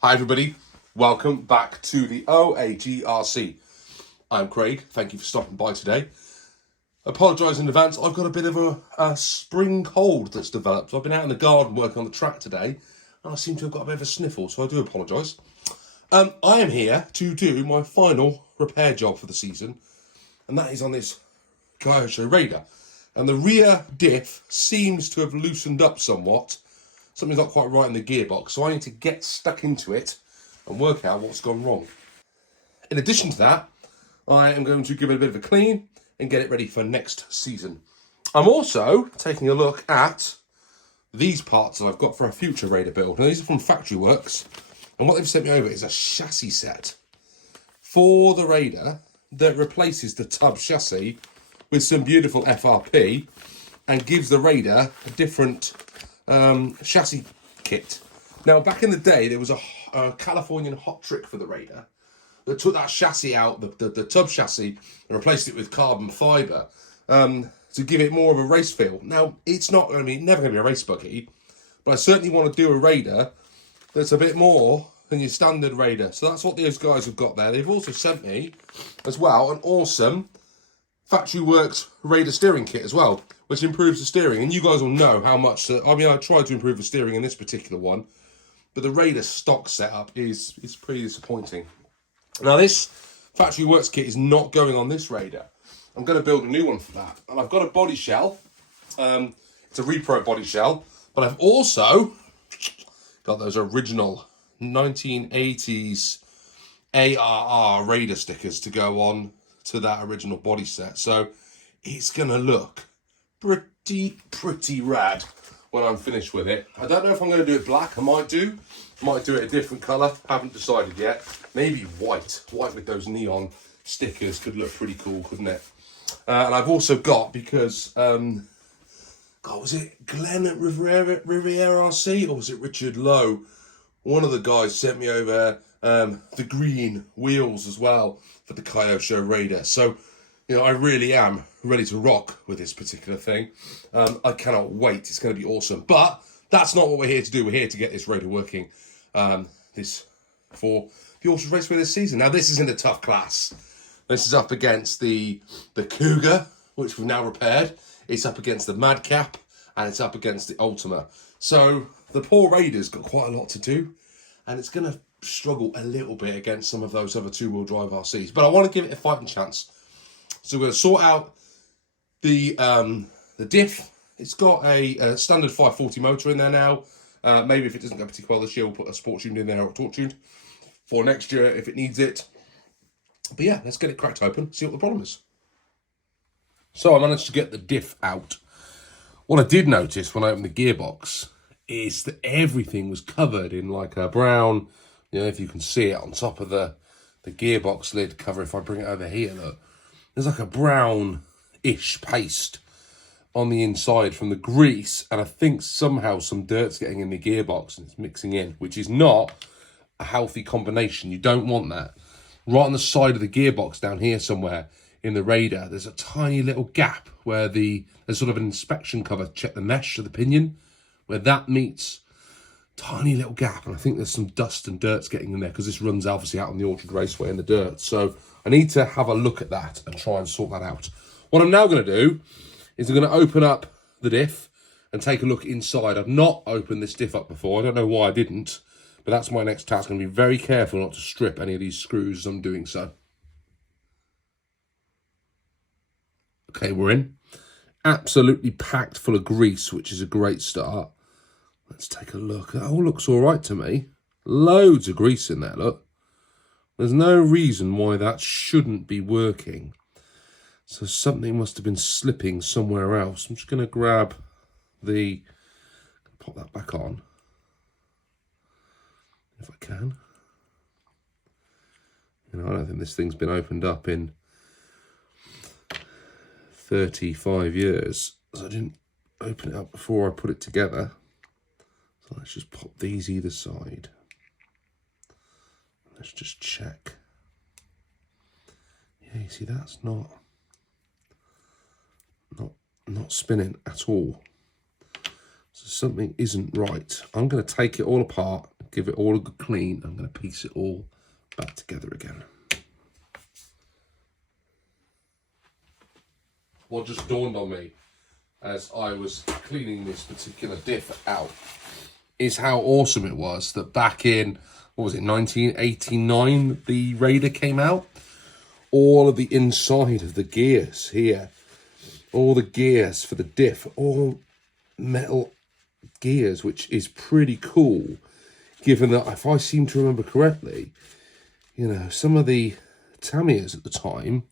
Hi everybody, welcome back to the OAGRC. I'm Craig, thank you for stopping by today. Apologise in advance, I've got a bit of a spring cold that's developed. I've been out in the garden working on the track today and I seem to have got a bit of a sniffle, so I do apologise. I am here to do my final repair job for the season, and that is on this Coyote Raider. And the rear diff seems to have loosened up somewhat. Something's not quite right in the gearbox, so I need to get stuck into it and work out what's gone wrong. In addition to that, I am going to give it a bit of a clean and get it ready for next season. I'm also taking a look at these parts that I've got for a future Raider build. Now, these are from Factory Works, and what they've sent me over is a chassis set for the Raider that replaces the tub chassis with some beautiful FRP and gives the Raider a different chassis kit. Now, back in the day, there was a Californian hot trick for the Raider that took that chassis out, the tub chassis, and replaced it with carbon fibre to give it more of a race feel. Now, it's not going to be, never going to be a race buggy, but I certainly want to do a Raider that's a bit more than your standard Raider. So that's what those guys have got there. They've also sent me, as well, an awesome Factory Works Raider steering kit as well, which improves the steering. And you guys will know how much, I tried to improve the steering in this particular one, but the Raider stock setup is pretty disappointing. Now, this Factory Works kit is not going on this Raider. I'm going to build a new one for that. And I've got a body shell. It's a repro body shell, but I've also got those original 1980s ARR Raider stickers to go on to that original body set. So it's going to look pretty rad when I'm finished with it. I don't know if I'm going to do it black. I might do it a different colour. Haven't decided yet. Maybe white with those neon stickers could look pretty cool, couldn't it? And I've also got, because was it Glenn at Riviera RC, or was it Richard Lowe? One of the guys sent me over the green wheels as well for the Coyote Raider. So, I really am ready to rock with this particular thing. I cannot wait. It's going to be awesome. But that's not what we're here to do. We're here to get this Raider working for the Auto Raceway this season. Now, this is in a tough class. This is up against the Cougar, which we've now repaired. It's up against the Madcap, and it's up against the Ultima. So the poor Raider's got quite a lot to do, and it's going to struggle a little bit against some of those other two-wheel drive RCs. But I want to give it a fighting chance. So we're going to sort out the diff. It's got a standard 540 motor in there now. Maybe if it doesn't go particularly well this year, we'll put a sport tuned in there or a torque tuned for next year if it needs it. But yeah, let's get it cracked open, see what the problem is. So I managed to get the diff out. What I did notice when I opened the gearbox is that everything was covered in like a brown, if you can see it on top of the gearbox lid cover. If I bring it over here, look, there's like a brown-ish paste on the inside from the grease, and I think somehow some dirt's getting in the gearbox and it's mixing in, which is not a healthy combination. You don't want that. Right on the side of the gearbox down here somewhere in the Raider, there's a tiny little gap where there's sort of an inspection cover, check the mesh of the pinion, where that meets. Tiny little gap, and I think there's some dust and dirt's getting in there because this runs obviously out on the Orchard Raceway in the dirt. So I need to have a look at that and try and sort that out. What I'm now going to do is I'm going to open up the diff and take a look inside. I've not opened this diff up before. I don't know why I didn't, but that's my next task. I'm going to be very careful not to strip any of these screws as I'm doing so. Okay, we're in. Absolutely packed full of grease, which is a great start. Let's take a look. It all looks all right to me. Loads of grease in there, look. There's no reason why that shouldn't be working. So something must have been slipping somewhere else. I'm just going to grab pop that back on, if I can. I don't think this thing's been opened up in 35 years. So I didn't open it up before I put it together. So let's just pop these either side. Let's just check. Yeah, you see that's not spinning at all. So something isn't right. I'm going to take it all apart, give it all a good clean. I'm going to piece it all back together again. What just dawned on me as I was cleaning this particular diff out is how awesome it was that back in, what was it, 1989, the Raider came out. All of the inside of the gears here, all the gears for the diff, all metal gears, which is pretty cool, given that, if I seem to remember correctly, you know, some of the Tamiyas at the time,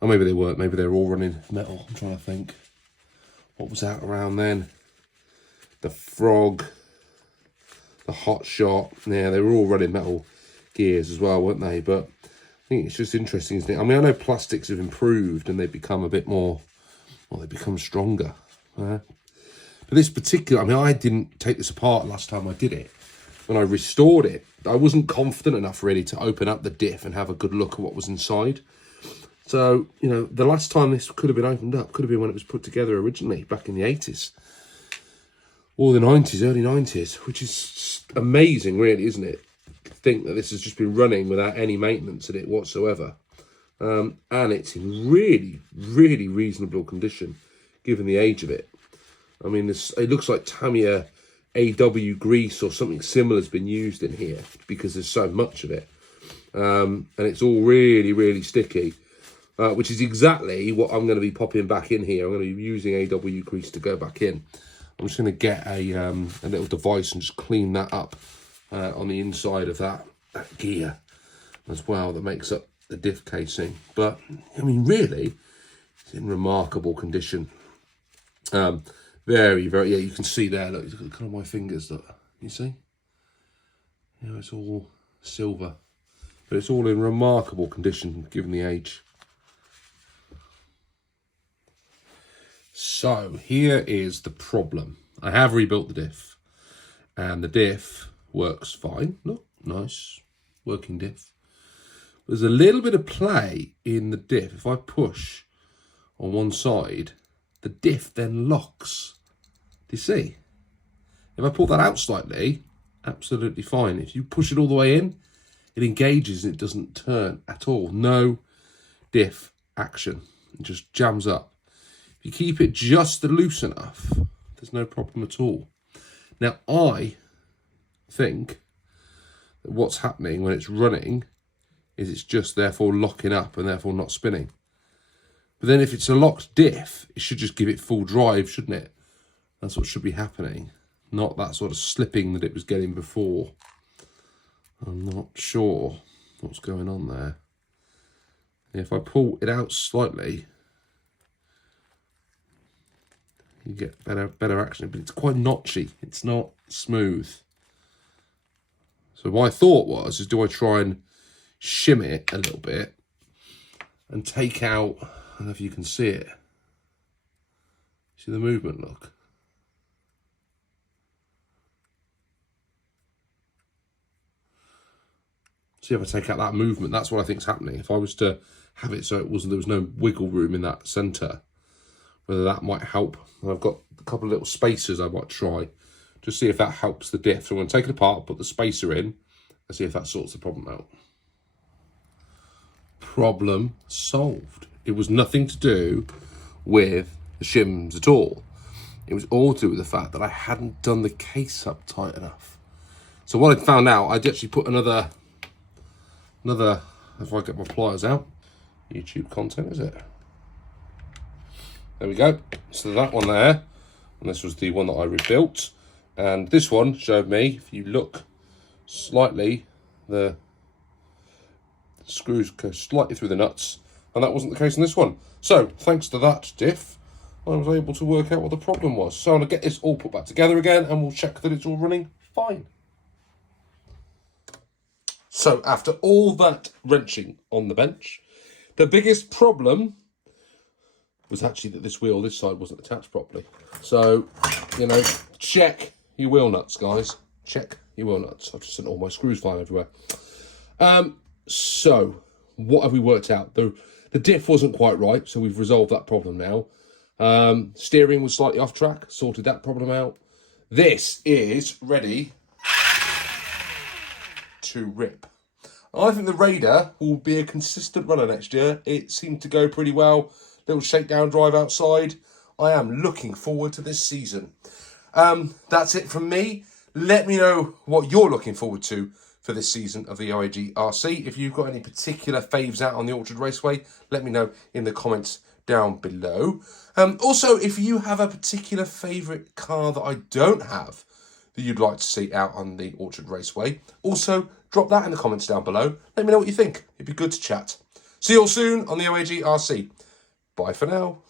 or maybe they weren't, maybe they were all running metal. I'm trying to think. What was out around then? The Frog, the Hot Shot. Yeah, they were all running metal gears as well, weren't they? But I think it's just interesting, isn't it? I mean, I know plastics have improved and they've become a bit more, well, they become stronger. But this particular, I mean, I didn't take this apart last time I did it. When I restored it, I wasn't confident enough really to open up the diff and have a good look at what was inside. So, you know, the last time this could have been opened up could have been when it was put together originally, back in the 80s. Or the 90s, early 90s, which is amazing, really, isn't it? To think that this has just been running without any maintenance in it whatsoever. And it's in really, really reasonable condition, given the age of it. I mean, it looks like Tamiya AW grease or something similar has been used in here because there's so much of it. And it's all really, really sticky. Which is exactly what I'm going to be popping back in here. I'm going to be using AW grease to go back in. I'm just going to get a little device and just clean that up on the inside of that gear as well that makes up the diff casing. But, I mean, really, it's in remarkable condition. Very, very, yeah, you can see there, look at the colour of my fingers, look, you see? You know, it's all silver. But it's all in remarkable condition given the age. So here is the problem. I have rebuilt the diff and the diff works fine. Look, nice working diff. There's a little bit of play in the diff. If I push on one side, the diff then locks. Do you see? If I pull that out slightly, absolutely fine. If you push it all the way in, it engages and it doesn't turn at all. No diff action. It just jams up. If you keep it just loose enough, there's no problem at all. Now, I think that what's happening when it's running is it's just therefore locking up and therefore not spinning. But then if it's a locked diff, it should just give it full drive, shouldn't it? That's what should be happening, not that sort of slipping that it was getting before. I'm not sure what's going on there. If I pull it out slightly, you get better action, but it's quite notchy. It's not smooth. So my thought was, is do I try and shim it a little bit and take out, I don't know if you can see it. See the movement, look. See if I take out that movement, that's what I think is happening. If I was to have it so there was no wiggle room in that centre, whether that might help. And I've got a couple of little spacers I might try, just see if that helps the diff. So I'm going to take it apart, put the spacer in, and see if that sorts the problem out. Problem solved. It was nothing to do with the shims at all. It was all to do with the fact that I hadn't done the case up tight enough. So what I found out, I'd actually put another, if I get my pliers out, YouTube content, is it? There we go. So that one there, and this was the one that I rebuilt. And this one showed me, if you look slightly, the screws go slightly through the nuts, and that wasn't the case in this one. So, thanks to that diff, I was able to work out what the problem was. So I'm going to get this all put back together again, and we'll check that it's all running fine. So, after all that wrenching on the bench, the biggest problem was actually that this wheel, this side, wasn't attached properly. So, you know, check your wheel nuts, guys. Check your wheel nuts. I've just sent all my screws flying everywhere. So, what have we worked out? The diff wasn't quite right, so we've resolved that problem now. Steering was slightly off track, sorted that problem out. This is ready to rip. I think the Raider will be a consistent runner next year. It seemed to go pretty well. Little shakedown drive outside. I am looking forward to this season. That's it from me. Let me know what you're looking forward to for this season of the OAG RC. If you've got any particular faves out on the Orchard Raceway, let me know in the comments down below. Also, if you have a particular favourite car that I don't have that you'd like to see out on the Orchard Raceway, also drop that in the comments down below. Let me know what you think. It'd be good to chat. See you all soon on the OAG RC. Bye for now.